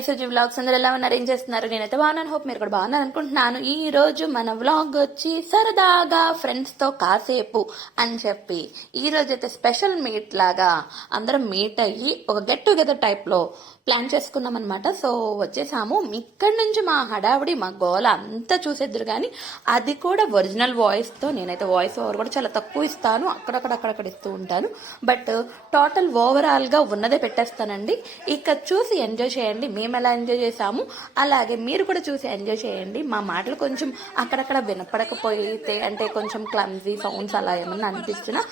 Channel message vlogs అందరూ ఎలా ఉన్నారు? ఏం చేస్తున్నారు? నేనైతే బాగున్నాను. హోప్ మీరు కూడా బాగున్నారు అనుకుంటున్నాను. ఈ రోజు మన వ్లాగ్ వచ్చి సరదాగా ఫ్రెండ్స్తో కాసేపు అని చెప్పి ఈ రోజు అయితే స్పెషల్ మీట్ లాగా అందరం మీట్ అయ్యి ఒక గెట్ టుగెదర్ టైప్లో ప్లాన్ చేసుకున్నాం అనమాట సో వచ్చేసాము. ఇక్కడి నుంచి మా హడావిడి మా గోల అంతా చూసేద్దరు కానీ అది కూడా ఒరిజినల్ వాయిస్తో నేనైతే వాయిస్ ఓవర్ కూడా చాలా తక్కువ ఇస్తాను. అక్కడక్కడ అక్కడక్కడ ఇస్తూ ఉంటాను. బట్ టోటల్ ఓవరాల్గా ఉన్నదే పెట్టేస్తానండి. ఇక చూసి ఎంజాయ్ చేయండి. మేము ఎలా ఎంజాయ్ చేసాము అలాగే మీరు కూడా చూసి ఎంజాయ్ చేయండి. మా మాటలు కొంచెం అక్కడక్కడ వినపడకపోయితే అంటే కొంచెం క్లమ్జీ సౌండ్స్ అలా ఏమన్నా అనిపిస్తున్నా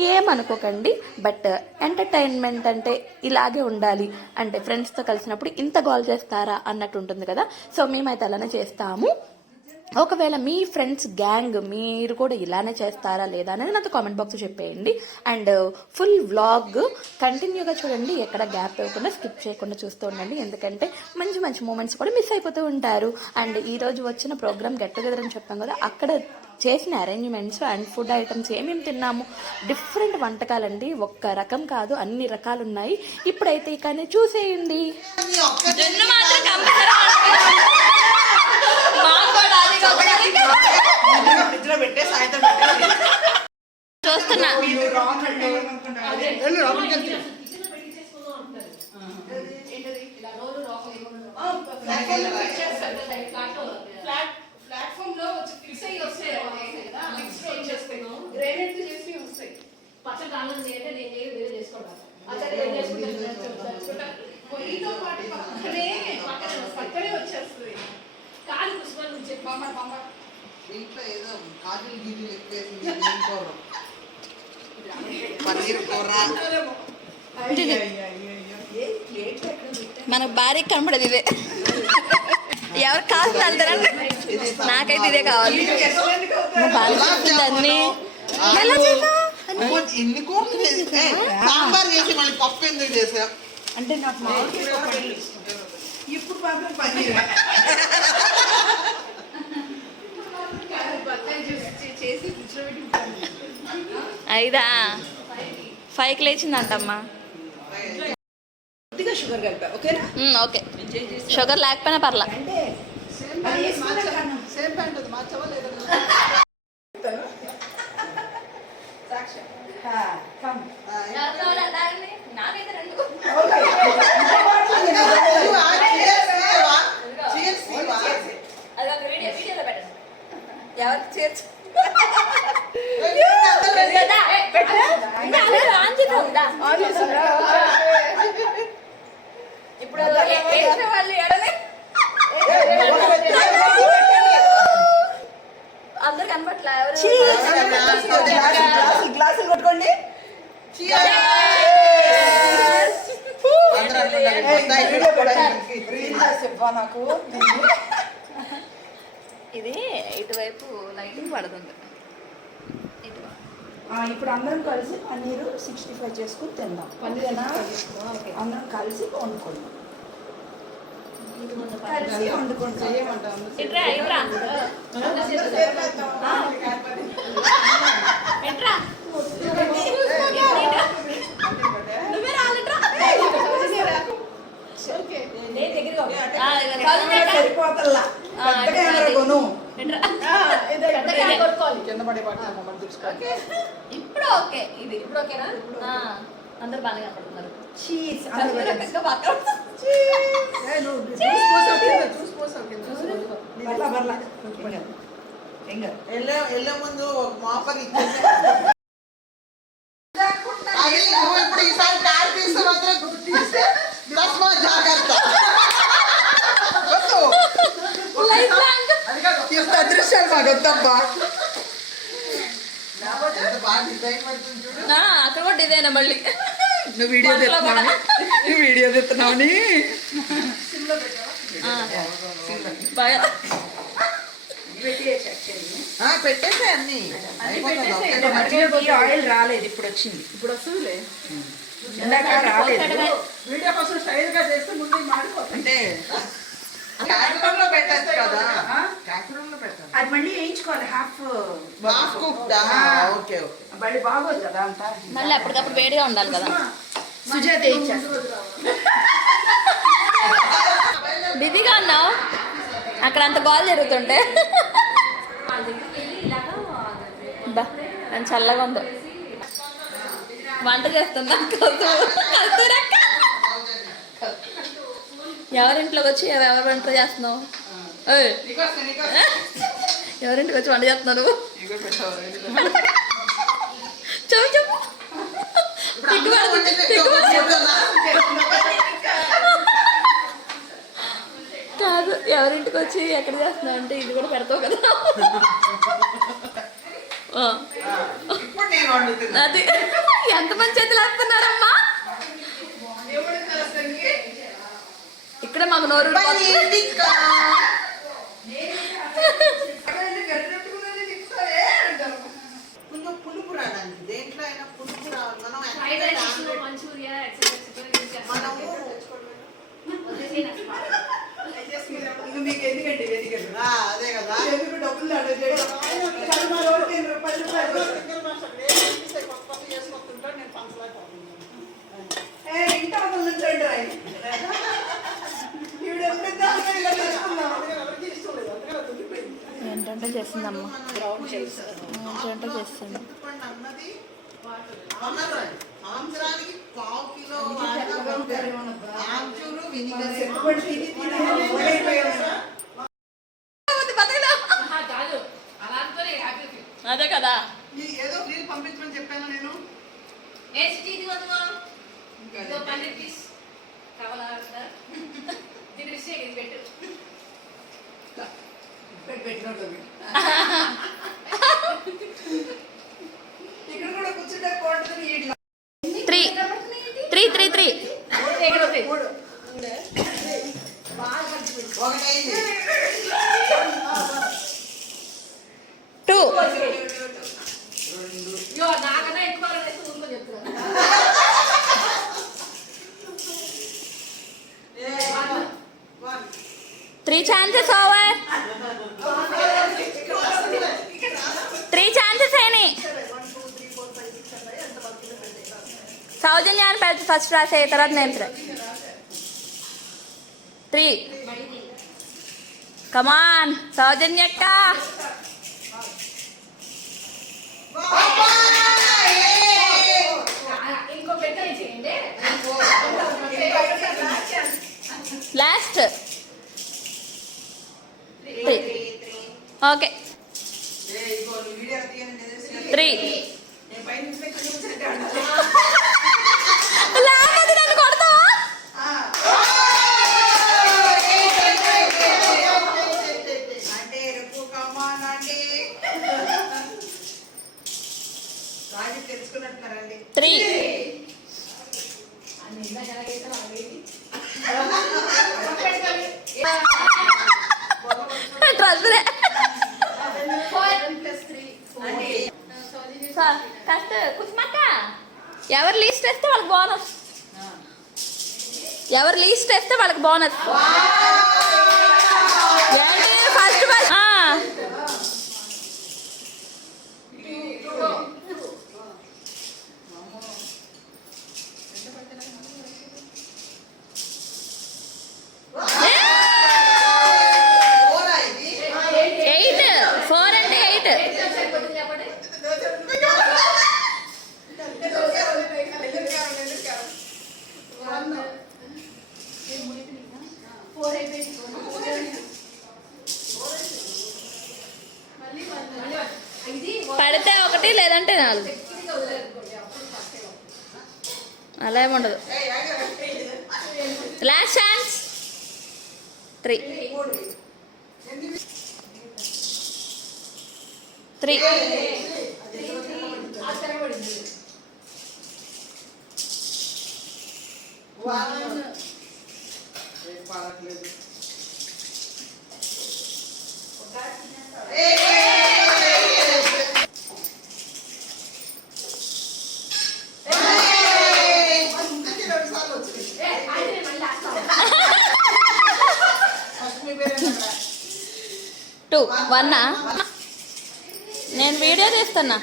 ఏమనుకోకండి. బట్ ఎంటర్టైన్మెంట్ అంటే ఇలాగే ఉండాలి. అంటే ఫ్రెండ్స్తో కలిసినప్పుడు ఇంత గోల్ చేస్తారా అన్నట్టు ఉంటుంది కదా. సో మేమైతే అలానే చేస్తాము. ఒకవేళ మీ ఫ్రెండ్స్ గ్యాంగ్ మీరు కూడా ఇలానే చేస్తారా లేదా అనేది నాతో కామెంట్ బాక్స్ చెప్పేయండి. అండ్ ఫుల్ వ్లాగ్ కంటిన్యూగా చూడండి. ఎక్కడ గ్యాప్ ఇవ్వకుండా స్కిప్ చేయకుండా చూస్తూ ఉండండి. ఎందుకంటే మంచి మంచి మూమెంట్స్ కూడా మిస్ అయిపోతూ ఉంటారు. అండ్ ఈరోజు వచ్చిన ప్రోగ్రామ్ గెట్ టుగెదర్ అని చెప్పాం కదా అక్కడ చేసిన అరేంజ్మెంట్స్ అండ్ ఫుడ్ ఐటమ్స్ ఏమేమి తిన్నాము డిఫరెంట్ వంటకాలండి. ఒక్క రకం కాదు అన్ని రకాలు ఉన్నాయి ఇప్పుడైతే కానీ చూసేయండి. చూస్తున్నా. ప్లాట్ఫామ్లో వచ్చి ఫిక్స్ అయ్యి వస్తాయి ఫిక్స్ వచ్చేస్తాయి గ్రేనైట్ చేసి వస్తాయి పచ్చడి కాలం నేను వేరే చేసుకోవడం ఏం పొయ్యితో పాటు పక్కనే పక్కనే వచ్చేస్తుంది. కాదు నువ్వు చెప్పు. బొమ్మ దీంట్లో ఏదో కాజులు గీజులు ఎక్కువేసింది ఏం కూర పన్నీర్ కూర మనకు భారీ కనపడేది ఇదే. ఎవరు కాదు అంటారంటే నాకైతే ఇదే కావాలి. అన్ని కూరలు చేస్తే సాంబార్ చేసి మళ్ళీ పప్పు ఎందుకు చేసా అంటే నాకు ఇప్పుడు మాత్రం చేసి. ఐదా. ఫైవ్కి లేచిందంటమ్మా. కొద్దిగా షుగర్ కలిపా ఓకేనా? ఓకే. షుగర్ లేకపోయినా పర్లా. అంటే అది వేసుకున్న కన్నా. సేమ్ ప్యాంట్ అది మార్చవా లేదా? హా, come. నాకైతే రెండు ఓకే. ఇంకో బాటిల్ ఉంది, ఇంకో బాటిల్. Cheers, ఇవ్వా? అది ఒక వీడియో వీడియోలో పెట్టండి ఎవరికి చేర్చు ఇప్పుడు వాళ్ళు ఎడలే అందరు కనపట్లా ఎవరు. గ్లాసులు, కొట్టుకోండి అందరూ అట్లా ఏయ్, ఉండాలి. వీడియో పెట్టాలి. రీల్ చేసి ఇవ్వా నాకు ఇది ఇటువైపు లైటింగ్ పడుతుంది. ఇప్పుడు అందరం కలిసి పన్నీరు సిక్స్టీ ఫైవ్ చేసుకుని తిందాం. పన్నీరేనా అందరం కలిసి వండుకుందాం. కలిసి వండుకుంటాం ఇట్రా ఇట్రా ఇట్రా నువ్వే రాలిట్రా ఆ, ఇదిగో చదువు సరిపోతల్లా ఆ, పెద్ద కెమెరా కొను ఇట్రా పెద్దగా కొట్టుకోవాలి కింద పడే పాటు మమ్మల్ని చూసుకో ఇప్పుడు ఓకే. ఇది ఇప్పుడు ఓకేనా? ఆ, అందరు బాగా కనపడుతున్నారు. చీజ్. బాగా ఏయ్, నువ్వు చూసి కింద, చూసి పోసావు కింద. బర్లా బర్లా ఎంగ వెళ్ళే వెళ్ళే ముందు ఒక మాపర్ ఇచ్చేసి అది నువ్వు ఇప్పుడు ఈసారి కార్ తీస్తే మాత్రం తీస్తే తస్మా జాగ్రత్త. వద్దు. అదృశ్యాలు మాకు వద్దబ్బా ఎంత బాగా డిజైన్ పడుతుంది చూడు అక్కడ కూడా ఇదేనా మళ్ళీ. నువ్వు వీడియో. తెస్తున్నావు నువ్వు వీడియో తెస్తున్నావు పెట్టేసే అన్ని. ఆయిల్ రాలేదు ఇప్పుడు వచ్చింది. ఇప్పుడు వస్తుందిలే. రాలేదు. వీడియో కోసం స్టైల్గా చేస్తే ముందు మాడిపోతుంది. అంటే క్యాప్సూల్లో పెట్టచ్చు కదా. పెట్టాలి అది మళ్ళీ వేయించుకోవాలి half half cooked okay okay. మళ్ళీ బాగోదు కదా అంతా. మళ్ళీ అప్పటికప్పుడు వేడిగా ఉండాలి కదా. సుజాత బిజీగా ఉన్నావు? అక్కడ అంత గోల్ జరుగుతుంటే. బా చల్లగా ఉందో. వంట చేస్తుందా కస్తూరక్క ఎవరింట్లోకి వచ్చి ఎవ- ఎవరు వంట చేస్తున్నావు? ఎవరింటికి వచ్చి వంట చేస్తున్నారు? చెప్పు చెప్పు. కాదు ఎవరింటికి వచ్చి ఎక్కడ చేస్తున్నావు అంటే ఇది కూడా పెడతావు కదా. అది. ఎంత మంది చేతులు వేస్తున్నారమ్మా? ఇక్కడ మాకు నోరు పులుపు దేంట్లో అయినా పులుపు రావాలి. మనం మనము మీకు ఎందుకండి వెతికలు ఆ, అదే కదా ఎందుకు డబ్బులు దాడు చేయడం కానీ మా రోడ్డు ఎన్ని రూపాయలు రూపాయలు ఏ, ఇంట్లో ఒక నుంచోండి ఆయన. ఈవిడ ఎప్పుడు దాకా ఇలా చేసుకుందాం. ఏంటంటే చేసిందమ్మా ఏంటంటే చేస్తుంది సంవత్సరానికి పావు కిలో వినిగర్ చెట్టుబడి తిని తిని ఓడైపోయాం. కాదు అలా అనుకోని హ్యాపీ ఫీల్ అదే కదా ఏదో నీళ్ళు పంపించమని చెప్పాను నేను ఏ సిటీ ఇది వద్దుమా ఇదో పన్నీర్ పీస్ కావాలా దీని విషయం ఇది పెట్టు పెట్టి పెట్టినట్టు ఇక్కడ కూడా కూర్చుంటే కోటని ఇట్లా త్రీ త్రీ త్రీ త్రీ ఇక్కడ ఉంది. ఒకటైంది టూ అయ్యో నాకన్నా ఎక్కువ వేస్తే ఊరుకో చెప్తున్నాను one three chances over three chances అయినాయి సౌజన్యాన్ని పెద్ద ఫస్ట్ రాసే తర్వాత నేను త్రీ. కమాన్ సౌజన్యక్క ఇంకో పెట్ట చేయండి లాస్ట్ త్రీ ఓకే త్రీ లేకపోతే నన్ను కొడతావా అంటే రేపు కమ్మానండి రాజు తెలుసుకున్నట్టున్నారండి త్రీ ట్రస్లే కాస్త కుసుమక్క ఎవరు లీస్ట్ వేస్తే వాళ్ళకి బోనస్ ఎవరు లీస్ట్ వేస్తే వాళ్ళకి బోనస్ ఫస్ట్ ఫస్ట్ ఓరా ఇది ఎయిట్ ఫోర్ అంటే ఎయిట్ చెప్పండి ఫోర్ అయిపోయింది మళ్ళీ మళ్ళీ ఇది పడితే ఒకటి లేదంటే నాలుగు. అలా ఏముండదు లాస్ట్ ఛాన్స్ త్రీ త్రీ ఆ పాడట్లేదు రెండు సార్లు వచ్చింది ఏ, అయితే మళ్ళీ లాస్ట్ ఫస్ట్ మీ పేరు ఏంటంటే టూ వన్నా. నేను వీడియో తీస్తున్నా.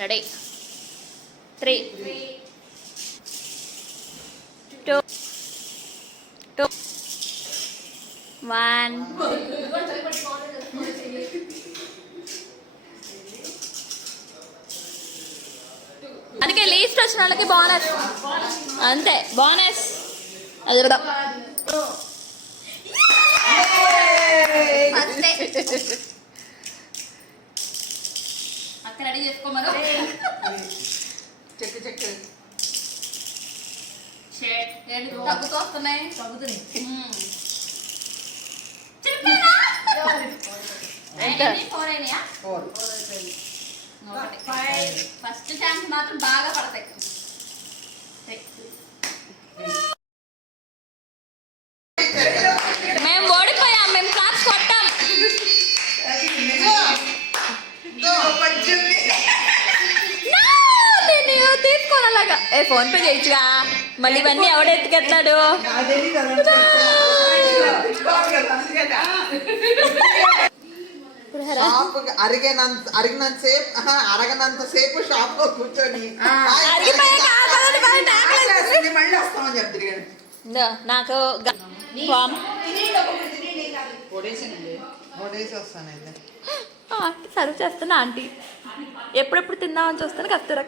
Ready three two two one అందుకే లీస్ట్ వచ్చిన వాళ్ళకి బోనస్ అంతే బోనస్ అది అక్కడ రెడీ చెక్ షేట్. ఏంటి తగ్గుతూ వస్తున్నాయి. ఫోర్ ఫస్ట్ ఛాన్స్ మాత్రం బాగా పడతాయి. మళ్ళీ ఇవన్నీ ఎవడ ఎత్తుకెళ్తాడు షాప్ అరిగినంత అరిగినంత సేపు ఆహా, అరగనంత సేపు షాప్లో కూర్చొని అరిగిపోయాక ఆపదండి, బాగా ఆకలి ఆకలేస్తుంది, మళ్ళీ వస్తామని చెప్తారు ఇందో, నాకు సర్వ్ చేస్తున్నా ఆంటీ. ఎప్పుడెప్పుడు తిందామని చూస్తాను కస్తూర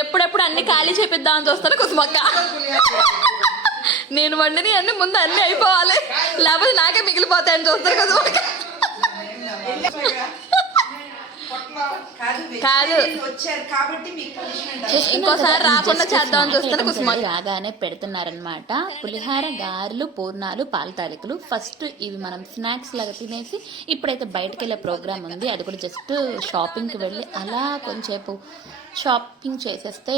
ఎప్పుడెప్పుడు అన్ని ఖాళీ చేపిద్దామని చూస్తాను కుసుమక్క. నేను వండిని అన్ని ముందు అన్ని అయిపోవాలి. లేకపోతే నాకే మిగిలిపోతాయని చూస్తాను కుసుమక్క. కాదు. ఇంకోసారి రాకుండా చేద్దామని చూస్తాను కుసుమ. కుసుమ రాగానే పెడుతున్నారనమాట పులిహార గారెలు పూర్ణాలు పాల తాలికలు. ఫస్ట్ ఇవి మనం స్నాక్స్ లాగా తినేసి ఇప్పుడైతే బయటకు వెళ్ళే ప్రోగ్రామ్ ఉంది. అది కూడా జస్ట్ షాపింగ్కి వెళ్ళి అలా కొంచెంసేపు షాపింగ్ చేసేస్తే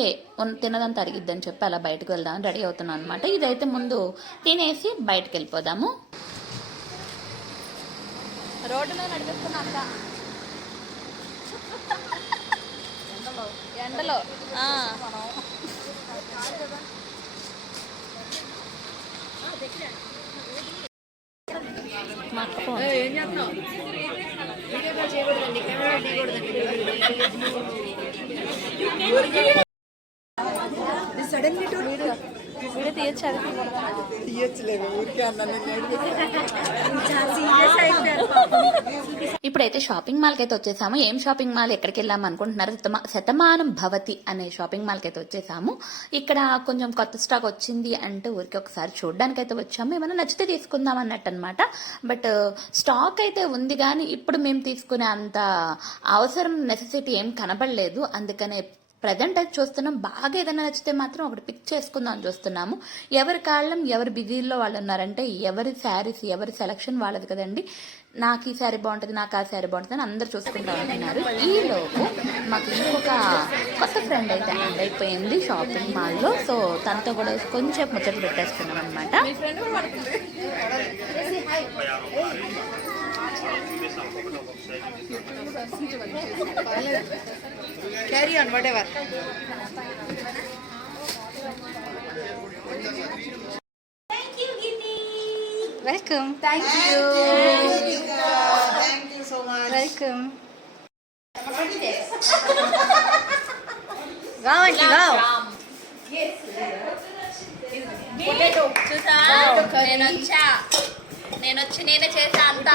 తినదంతా అరిగిద్దని చెప్పి అలా బయటకు వెళ్దామని రెడీ అవుతున్నాను అనమాట ఇదైతే ముందు తినేసి బయటకు వెళ్ళిపోదాము రోడ్డు మీద నడిపిస్తున్నా ఎండలో. ఆ. మా అక్క ఫోన్ సడన్లీ వీడియో. తీయచ్చు? అది తీయచ్చులేదు ఊరికే అన్నాను ఇప్పుడైతే షాపింగ్ మాల్కి అయితే వచ్చేసాము. ఏం షాపింగ్ మాల్ ఎక్కడికి వెళ్ళాము అనుకుంటున్నారు? శతమానం భవతి అనే షాపింగ్ మాల్కి అయితే వచ్చేసాము. ఇక్కడ కొంచెం కొత్త స్టాక్ వచ్చింది అంటే ఊరికి ఒకసారి చూడడానికి అయితే వచ్చాము. ఏమైనా నచ్చితే తీసుకుందాం అన్నట్టు అనమాట బట్ స్టాక్ అయితే ఉంది కానీ ఇప్పుడు మేము తీసుకునే అంత అవసరం నెసెసిటీ ఏం కనబడలేదు. అందుకనే ప్రజెంట్ అయితే చూస్తున్నాం. బాగా ఏదైనా నచ్చితే మాత్రం ఒకటి పిక్ చేసుకుందాం అని చూస్తున్నాము. ఎవరి కాళ్ళం ఎవరి బిజీల్లో వాళ్ళు ఉన్నారంటే ఎవరి శారీస్ ఎవరి సెలక్షన్ వాళ్ళది కదండి. నాకు ఈ శారీ బాగుంటుంది నాకు ఆ శారీ బాగుంటుంది అని అందరు చూసుకుంటా ఉంటున్నారు. ఈ లోపు మాకు ఇంకొక కొత్త ఫ్రెండ్ అయితే యాడ్ అయిపోయింది షాపింగ్ మాల్లో సో తనతో కూడా కొంచెం ముచ్చట పెట్టేస్తున్నాం అనమాట carry on whatever welcome thank you thank you so much welcome చూసా నేను వచ్చా నేను వచ్చి నేనే చేసా అంతా.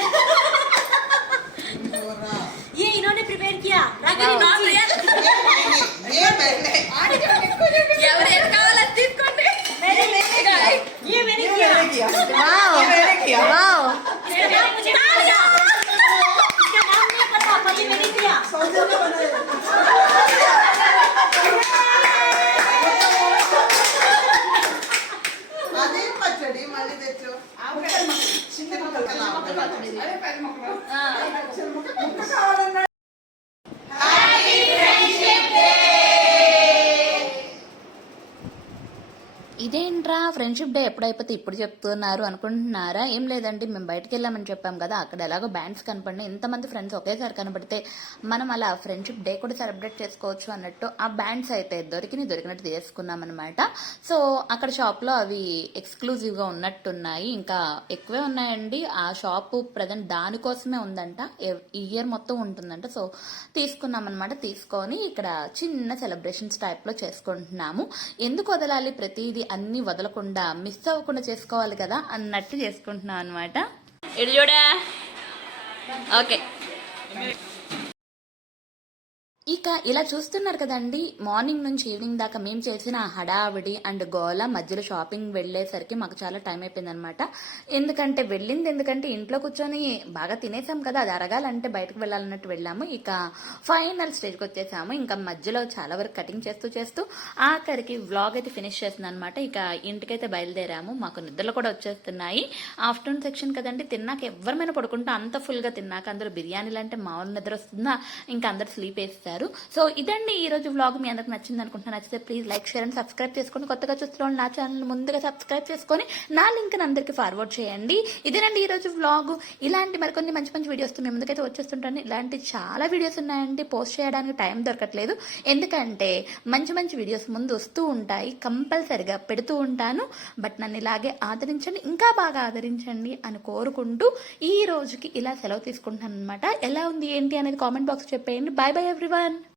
नहीं డే ఎప్పుడైపోతే ఇప్పుడు చెప్తున్నారు అనుకుంటున్నారా? ఏం లేదండి మేము బయటకు వెళ్ళామని చెప్పాం కదా అక్కడ ఎలాగో బ్యాండ్స్ కనపడినాయి. ఇంతమంది ఫ్రెండ్స్ ఒకేసారి కనపడితే మనం అలా ఫ్రెండ్షిప్ డే కూడా సెలబ్రేట్ చేసుకోవచ్చు అన్నట్టు ఆ బ్యాండ్స్ అయితే దొరికినాయి దొరికినట్టు తీసుకున్నాం అనమాట సో అక్కడ షాప్లో అవి ఎక్స్క్లూజివ్గా ఉన్నట్టున్నాయి. ఇంకా ఎక్కువే ఉన్నాయండి. ఆ షాపు ప్రజెంట్ దానికోసమే ఉందంట. ఇయర్ మొత్తం ఉంటుందంట. సో తీసుకున్నాం అనమాట తీసుకొని ఇక్కడ చిన్న సెలబ్రేషన్స్ టైప్లో చేసుకుంటున్నాము. ఎందుకు వదలాలి? ప్రతిదీ అన్నీ వదలకుండా మిస్ అవ్వకుండా చేసుకోవాలి కదా అన్నట్టు చేసుకుంటున్నాం అనమాట ఇటు చూడా. ఓకే. ఇక ఇలా చూస్తున్నారు కదండి మార్నింగ్ నుంచి ఈవినింగ్ దాకా మేము చేసిన హడావిడి అండ్ గోల మధ్యలో షాపింగ్ వెళ్ళేసరికి మాకు చాలా టైం అయిపోయింది అనమాట ఎందుకంటే వెళ్ళింది ఎందుకంటే ఇంట్లో కూర్చొని బాగా తినేసాం కదా అది అరగాలంటే బయటకు వెళ్ళాలన్నట్టు వెళ్ళాము. ఇక ఫైనల్ స్టేజ్కి వచ్చేసాము. ఇంకా మధ్యలో చాలా వరకు కటింగ్ చేస్తూ చేస్తూ ఆఖరికి వ్లాగ్ అయితే ఫినిష్ చేస్తున్నాను అనమాట ఇక ఇంటికైతే బయలుదేరాము. మాకు నిద్రలు కూడా వచ్చేస్తున్నాయి. ఆఫ్టర్నూన్ సెక్షన్ కదండి తిన్నాక ఎవరిమైనా పడుకుంటా అంత ఫుల్గా తిన్నాక అందరూ బిర్యానీలు అంటే మామూలు నిద్ర వస్తుందా? ఇంకా అందరు స్లీప్ వేస్తారు. సో ఇదండి ఈ రోజు వ్లాగ్ మీ అందరికి నచ్చింది అనుకుంటున్నా నచ్చితే please like share and subscribe చేసుకొని కొత్తగా చూస్తున్న వాళ్ళు నా ఛానల్ ముందుగా సబ్స్క్రైబ్ చేసుకొని నా లింక్ అందరికి ఫార్వర్డ్ చేయండి. ఇదేనండి ఈ రోజు వ్లాగ్ ఇలాంటి మరికొన్ని మంచి మంచి వీడియోస్ మీ ముందుకైతే వచ్చేస్తుంటాను. ఇలాంటి చాలా వీడియోస్ ఉన్నాయండి. పోస్ట్ చేయడానికి టైం దొరకట్లేదు. ఎందుకంటే మంచి మంచి వీడియోస్ ముందు వస్తూ ఉంటాయి. కంపల్సరిగా పెడుతూ ఉంటాను. బట్ నన్ను ఇలాగే ఆదరించండి. ఇంకా బాగా ఆదరించండి అని కోరుకుంటూ ఈ రోజుకి ఇలా సెలవు తీసుకుంటాను అనమాట ఎలా ఉంది ఏంటి అనేది కామెంట్ బాక్స్ చెప్పేయండి. Bye bye everyone one.